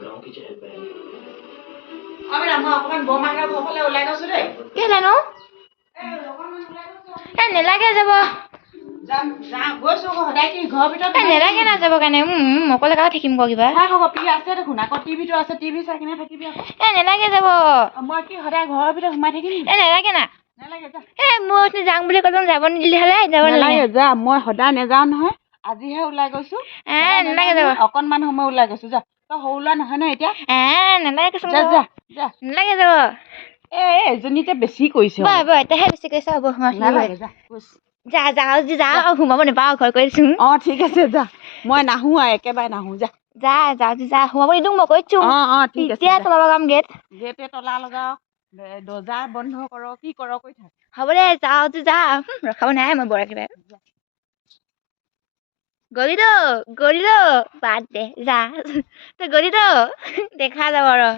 गांव की चहल पहल আমি মই অকমান বমাকৰ ঘৰ ফালে ওলাই গৈছো দেই কেলেনো অকমান ওলাই গৈছো নেলাগে যাব যাম গৈছো সদায় কি ঘৰৰ ভিতৰত নেলাগে না যাব কাৰণে অকলে কালে থাকিম ক কিবা পি আছে দেখোন আকৌ টিভিটো আছে টিভি চাই কিনে থাকিবি আকৌ নেলাগে যাব মই কি সদায় ঘৰৰ ভিতৰত সোমাই থাকিম নেলাগে না নালাগে যা মই যাম বুলি ক'লে যাব নিদিলে হ'লে যাব নালাগে যা মই সদায় নেযাওঁ নহয় আজিহে ওলাই গৈছো নেলাগে যাব অকণমান সময় ওলাই গৈছো যা তই সৰু ল'ৰা নহয় ন এতিয়া নেলাগে কৈছো যা যা যা নেলাগে যাব এজনীতে বেছি কৰিছে এতিয়াহে বেছি কৈছে হ'ব নালাগে যা যা সোমাব নাপাওঁ ঘৰ কৰি দিছো ঠিক আছে যা মই নাহো আৰু একেবাৰে নাহো যা যা সোমাব নিদিওঁ মই কৈছো ঠিক আছে এতিয়া তলা লগাম গেটে তলা লগাও দৰ্জা বন্ধ কৰ কি কৰ কৈ থাক হ'ব দে যা ৰখাব নাই মই বৰ একেবাৰে গলিটো বাদ দে যা তই গলিটো দেখা যাব আৰু